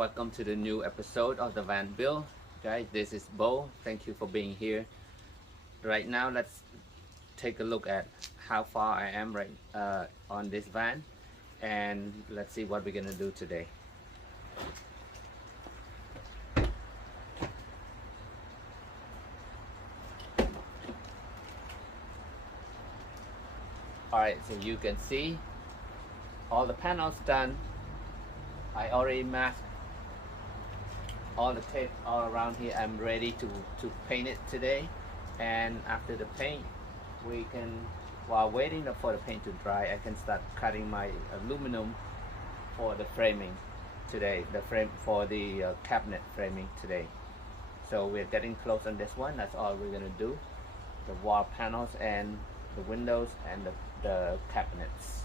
welcome to the new episode of the van build. Guys, this is Bo. Thank you for being here. Right now, let's take a look at how far I am on this van, and let's see what we're gonna do today. Alright, so you can see all the panels done. I already masked all the tape all around here. I'm ready to paint it today, and after the paint, we can, while waiting for the paint to dry, I can start cutting my aluminum for the framing today, the frame for the cabinet framing today. So we're getting close on this one. That's all we're gonna do: the wall panels and the windows and the cabinets.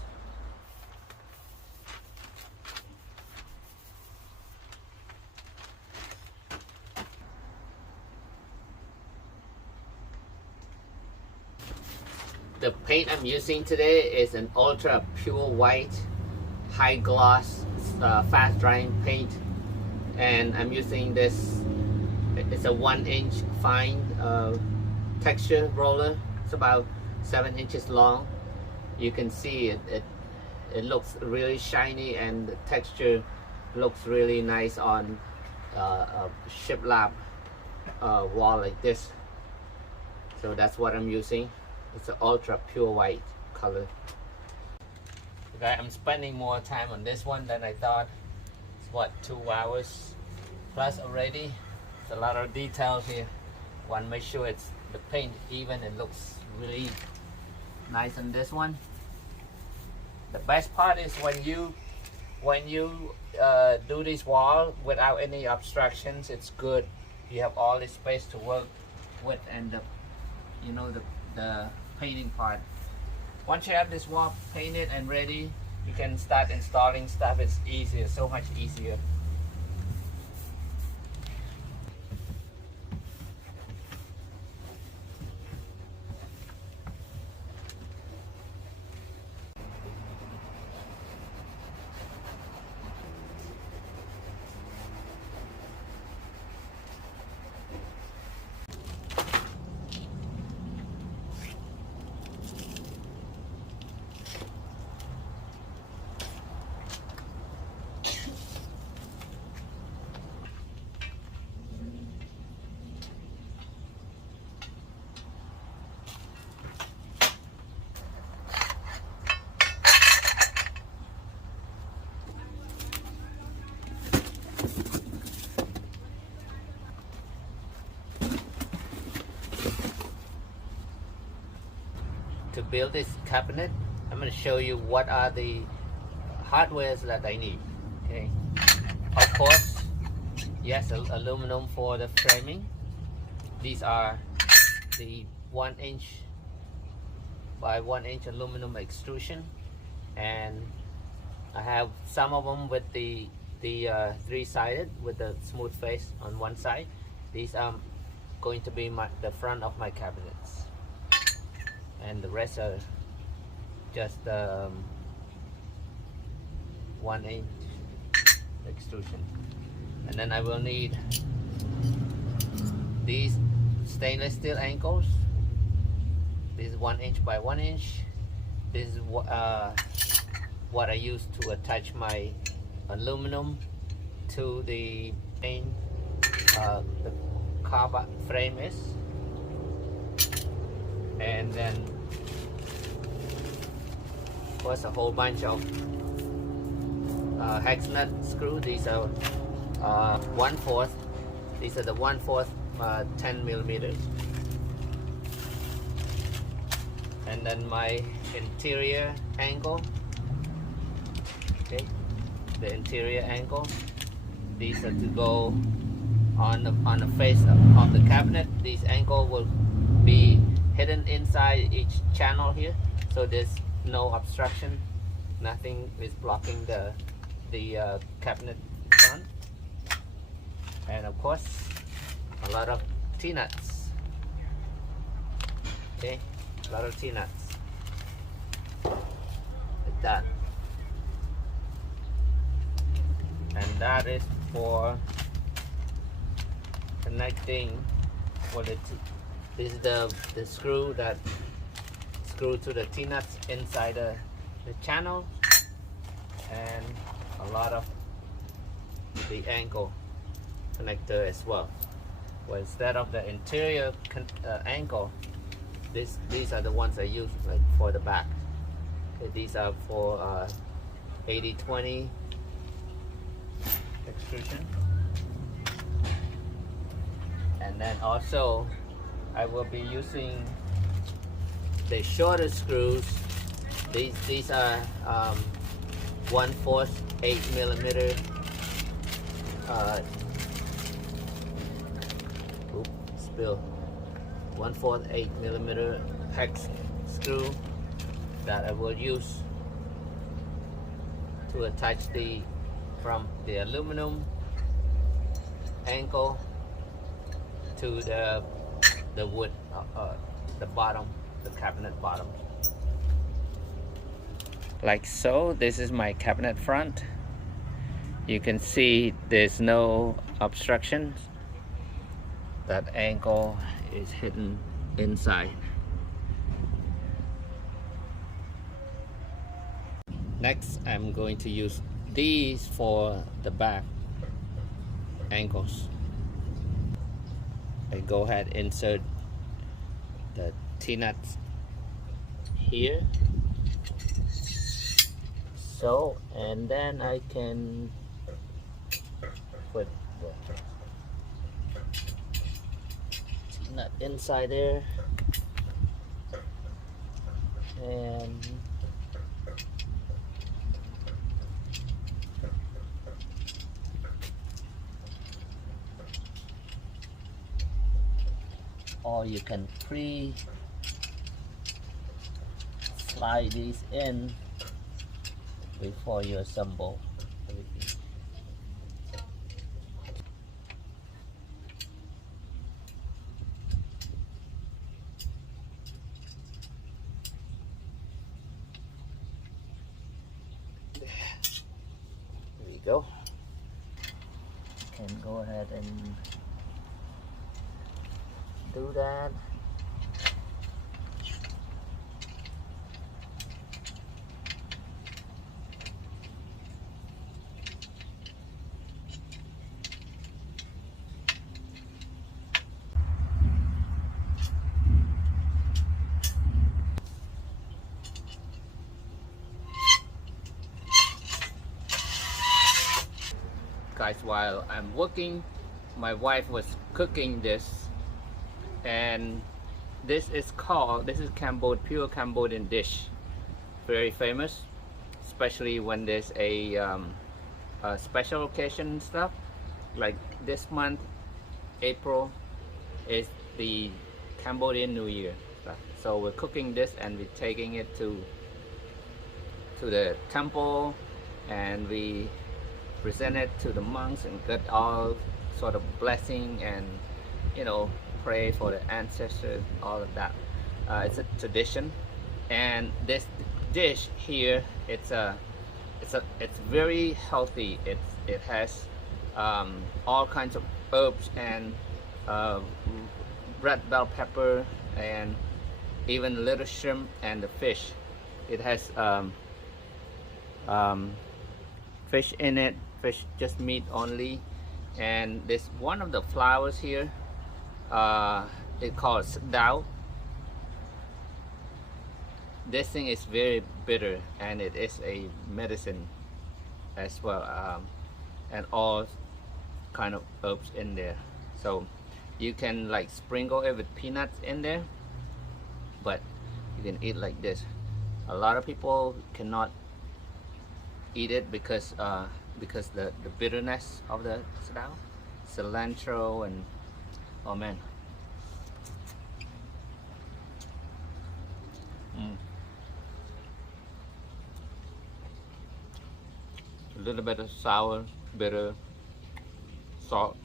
The paint I'm using today is an ultra pure white, high gloss, fast drying paint, and I'm using this. It's a 1-inch fine texture roller. It's about 7 inches long. You can see it looks really shiny, and the texture looks really nice on a shiplap wall like this. So that's what I'm using. It's an ultra pure white color. Okay, I'm spending more time on this one than I thought. It's what, 2 hours plus already. There's a lot of details here. Want to make sure it's the paint even. It looks really nice on this one. The best part is when you do this wall without any obstructions, it's good. You have all this space to work with, and the painting part. Once you have this wall painted and ready, you can start installing stuff. It's easier, so much easier. To build this cabinet, I'm going to show you what are the hardwares that I need. Okay, of course, yes, aluminum for the framing. These are the 1-inch by 1-inch aluminum extrusion, and I have some of them with the 3-sided with the smooth face on one side. These are going to be the front of my cabinets, and the rest are just 1-inch extrusion. And then I will need these stainless steel ankles. This is 1-inch by 1-inch. This is what I use to attach my aluminum to the main the car frame is. And then of course a whole bunch of hex nut screw. These are 1/4. These are the 1/4 10 millimeters. And then my interior angle. Okay, the interior angle. These are to go on the face of the cabinet. These angle will be hidden inside each channel here, so there's no obstruction. Nothing is blocking the cabinet front. And of course, a lot of Tnuts. Okay, a lot of Tnuts like that. And that is for connecting what it. This is the screw that screw to the Tnuts inside the channel, and a lot of the ankle connector as well. Well, instead of the interior ankle, these are the ones I use like for the back. Okay, these are for 80/20 extrusion. And then also I will be using the shorter screws. These are 1/4 8mm spill 1/4 8mm hex screw that I will use to attach from the aluminum ankle to the wood, the bottom, the cabinet bottom. Like so. This is my cabinet front. You can see there's no obstructions. That ankle is hidden inside. Next, I'm going to use these for the back ankles. I go ahead, insert the Tnuts here, so, and then I can put the Tnut inside there, and or you can slide these in before you assemble everything. There we go. You can go ahead and do that. Guys, while I'm working, my wife was cooking this, and this is pure Cambodian dish, very famous, especially when there's a special occasion and stuff. Like this month, April, is the Cambodian New Year stuff. So we're cooking this and we're taking it to the temple, and we present it to the monks and get all sort of blessing, and pray for the ancestors, all of that. It's a tradition, and this dish here, it's very healthy. It has all kinds of herbs and red bell pepper, and even little shrimp and the fish. It has fish in it, just meat only. And this one of the flowers here, it called dao. This thing is very bitter, and it is a medicine as well, and all kind of herbs in there. So you can like sprinkle it with peanuts in there, but you can eat like this. A lot of people cannot eat it because the bitterness of the cilantro, and oh man. A little bit of sour, bitter, salt,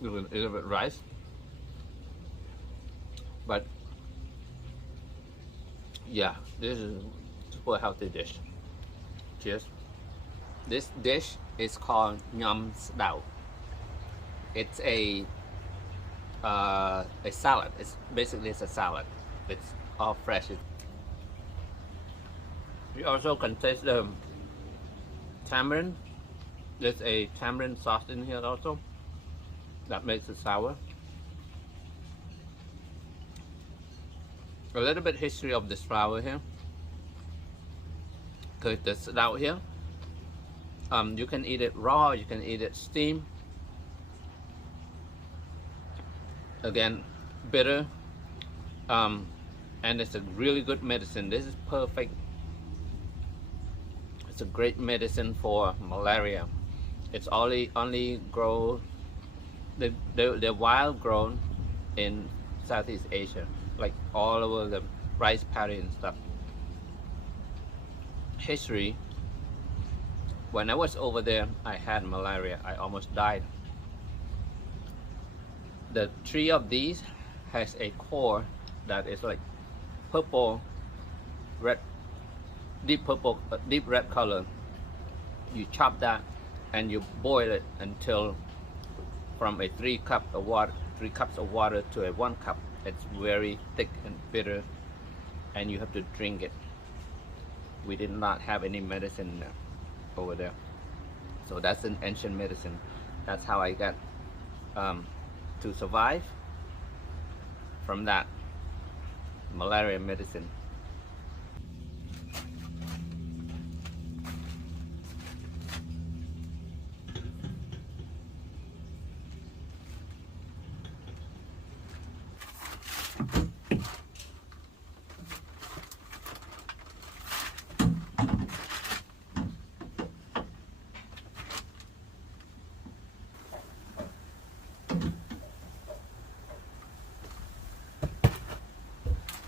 a little bit of rice, but yeah, this is a super healthy dish. Cheers. This dish is called Tnuts. It's a salad. It's basically a salad. It's all fresh. You also can taste the tamarind. There's a tamarind sauce in here also that makes it sour. A little bit history of this flour here. Because the stout here, you can eat it raw, you can eat it steamed. Again, bitter, and it's a really good medicine. This is perfect. It's a great medicine for malaria. It's only grown, they're wild grown in Southeast Asia, like all over the rice paddy and stuff. History, when I was over there, I had malaria. I almost died. The tree of these has a core that is like purple, red, deep purple, deep red color. You chop that and you boil it until from a 3 cups of water to a 1 cup. It's very thick and bitter, and you have to drink it. We did not have any medicine over there, so that's an ancient medicine. That's how I got to survive from that malaria medicine.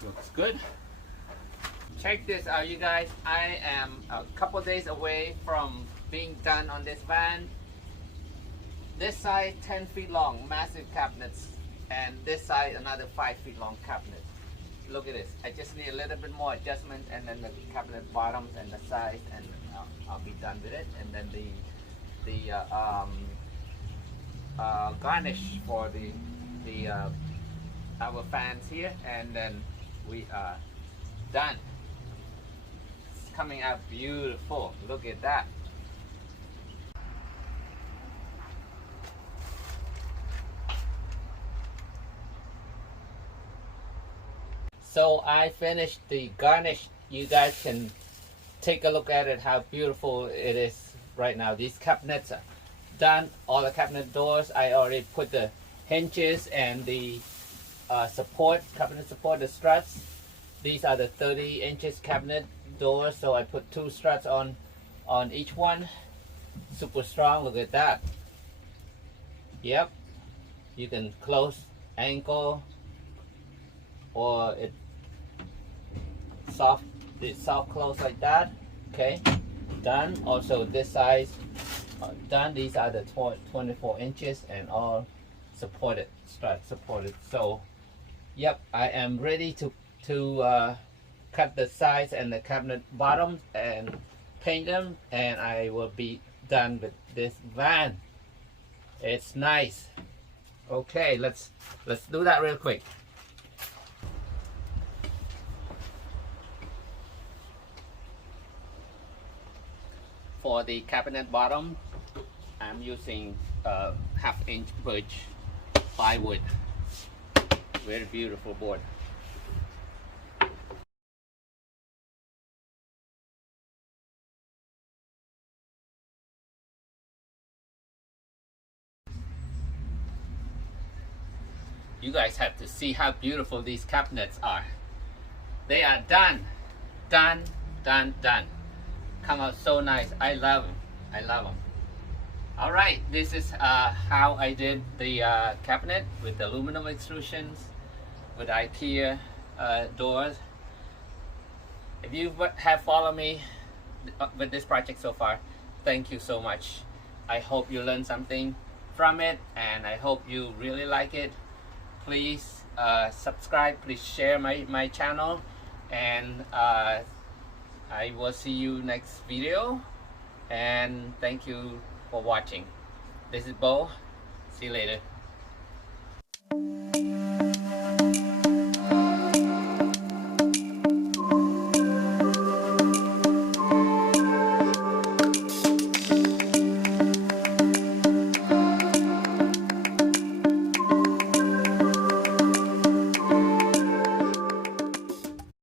Looks good. Check this out, you guys. I am a couple days away from being done on this van. This side 10 feet long, massive cabinets, and this side another 5 feet long cabinet. Look at this. I just need a little bit more adjustment, and then the cabinet bottoms and the sides, and I'll be done with it. And then the garnish for our fans here, and then we are done. It's coming out beautiful. Look at that. So I finished the garnish. You guys can take a look at it, how beautiful it is right now. These cabinets are done. All the cabinet doors, I already put the hinges and the cabinet support, the struts. These are the 30 inches cabinet doors, so I put 2 struts on each one. Super strong. Look at that. Yep, you can close ankle, or it's soft close like that. Okay, done. Also this size done. These are the 24 inches and all supported, strut supported. So yep, I am ready to cut the sides and the cabinet bottoms and paint them, and I will be done with this van. It's nice. Okay, let's do that real quick. For the cabinet bottom, I'm using 1/2 inch birch plywood. Very beautiful board. You guys have to see how beautiful these cabinets are. They are done. Done, done, done. Come out so nice. I love them. I love them. All right, this is how I did the cabinet with the aluminum extrusions, with IKEA doors. If you have followed me with this project so far, thank you so much. I hope you learned something from it, and I hope you really like it. Please subscribe, please share my channel, and I will see you next video, and thank you for watching. This is Bo. See you later.